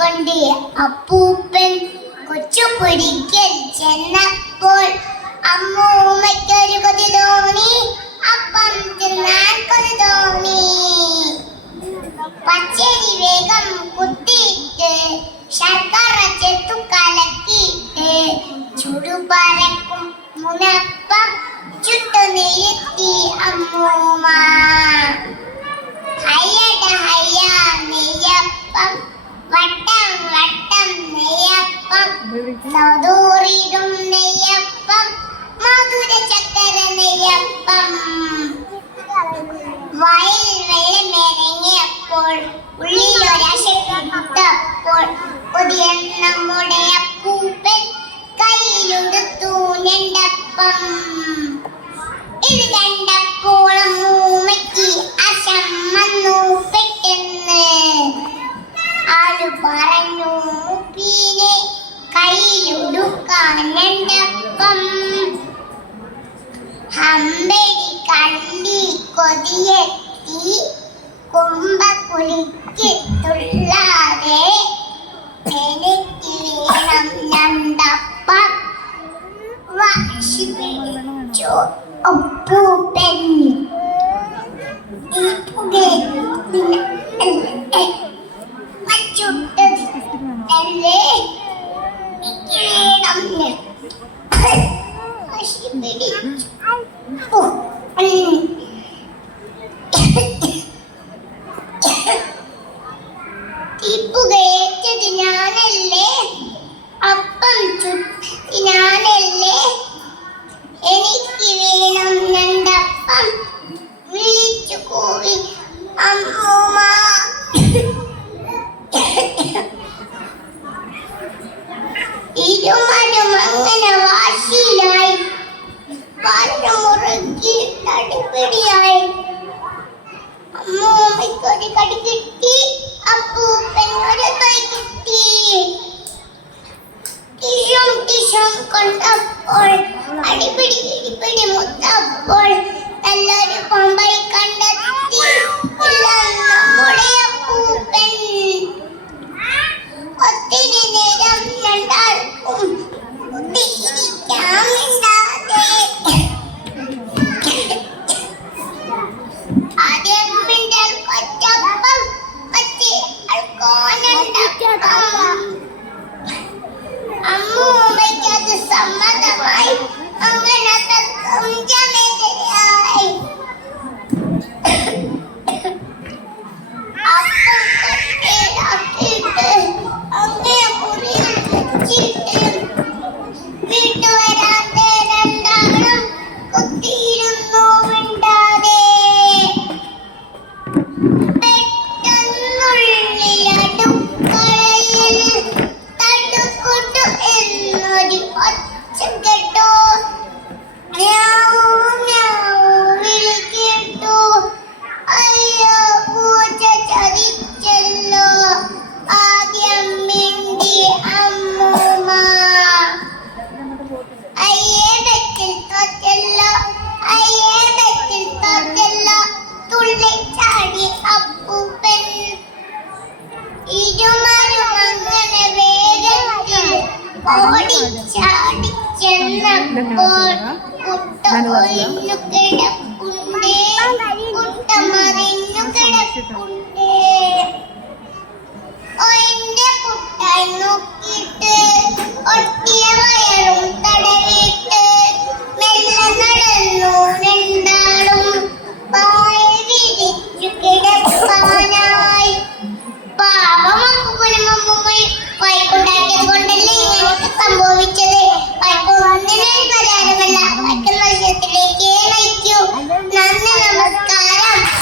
കൊണ്ട് അപ്പൂപ്പൻ കൊച്ചുപുരിക്കൽ ചെന്നപ്പോൾ അമ്മൂമ്മയ്ക്കൊരു കൊതി തോന്നി, അപ്പം തിന്നാൻ കൊതി തോന്നി. പച്ചരി വേഗം കുത്തിയിട്ട് ശർക്കര ചേർത്തു കലക്കിയിട്ട് ചുടുപരക്കും മുനപ്പം ചുട്ടു നിരുത്തി അമ്മൂമ്മ. ഹയ്യട ഹയ്യ നെയ്യപ്പം, വട്ടം വട്ടം നെയ്യപ്പം, സൗദൂറിടും നെയ്യപ്പം, മധുര ചക്കര നെയ്യപ്പം. വയൽ വെള്ളമിറങ്ങിയപ്പോൾ ഉള്ളിലൊരശപ്പെട്ടപ്പോൾ പുതിയ നമ്മുടെ അപ്പൂപ്പൻ കയ്യിലെടുത്തു ഞണ്ടപ്പം. ഇത് കണ്ടപ്പോൾ അമ്മൂമ്മയ്ക്ക് അശം വന്നു പെട്ടെന്ന്. ആള് പറഞ്ഞു, മുപ്പീനെ കയ്യിലൊടുക്കാൻ ഞണ്ടപ്പം. ഹമ്പടി കള്ളി കൊതിയെത്തി കുമ്പക്കുലിക്ക് തുള്ളാതെ എനിക്ക് വേണം ഞണ്ടപ്പം. വാശി പിടിച്ചു അപ്പൂപ്പൻ. ഈ ചുട്ടത് അല്ലേ എനിക്ക് വേണം. വാശി പിടിച്ചു. തീപ്പുകയേറ്റത് ഞാനല്ലേ, അപ്പം ചുട്ടത് ഞാനല്ലേ, എനിക്ക് വേണം ഞണ്ടപ്പം. വിളിച്ചു കൂവി അമ്മൂമ്മ. ഇരുമരും അങ്ങനെ വാശിയിലായി, കാലിന് മുറുക്കി തടിപിടിയായി. അമ്മൂമ്മയ്ക്കൊരു കടി കിട്ടി, അപ്പൂപ്പൻ ഒരു കൈ കിട്ടി. ടിഷും ടിഷും കൊണ്ടപ്പോൾ അടിപിടി ഇടിപിടി മുത്തപ്പോൾ നല്ലൊരു കൊമ്പായി കണ്ടെത്തി നമ്മുടെ അപ്പൂപ്പൻ. ഒത്തിരി നേരം രണ്ടാൾക്കും കുത്തിയിരിക്കാമിണ്ടാതെ ആദ്യം മിണ്ടൽ കൊച്ചപ്പം, മറ്റേ ആൾക്കോനുണ്ടപ്പം. അമ്മൂമ്മയ്ക്കത് സമ്മതമായി, അങ്ങനെ തഞ്ചമെതിരായി. അപ്പം കൊണ്ടേടാക്കിയിട്ട് അങ്ങേ മുറിയിൽ വെച്ചിട്ട് വീട്ടുവരാത്ത രണ്ടാളും കുത്തിയിരുന്നു മിണ്ടാതെ. പെട്ടെന്നുള്ളിൽ അടുക്കളയിൽ തടുക്കുട്ടു എന്നൊരു ഒച്ച കേട്ടു. വിളി കേട്ടു. അയ്യോ, പൂച്ച ചതിച്ചല്ലോ. ആദ്യം മിണ്ടി അമ്മൂമ്മ. അയ്യേ ബെറ്റിൽ തോറ്റല്ലോ, അയ്യേ ബെറ്റിൽ തോറ്റല്ലോ, തുള്ളിച്ചാടി അപ്പൂപ്പൻ. ഇരുമരും അങ്ങനെ വേഗത്തിൽ ഓടിച്ചാടി ചെന്നപ്പോൾ കുട്ട ഒഴിഞ്ഞു കിടപ്പുണ്ടേ, കുട്ട മറിഞ്ഞു കിടപ്പുണ്ടേ. ഒഴിഞ്ഞ കുട്ടായി നോക്കിയിട്ട് ഒട്ടിയ വയറും തടവിട്ട് മെല്ലെ നടന്നു രണ്ടാളും പായ വിരിച്ചു കിടപ്പാനായി. പാവം അപ്പൂപ്പനും അമ്മൂമ്മയും വൈകുണ്ടാക്കിയത് കൊണ്ടല്ലേ ഇങ്ങനെയൊക്കെ സംഭവിച്ചത്. വൈകുന്നതിനൊരു പരിഹാരമല്ല, മറ്റു മത്സ്യത്തിലേക്ക് നയിക്കൂ.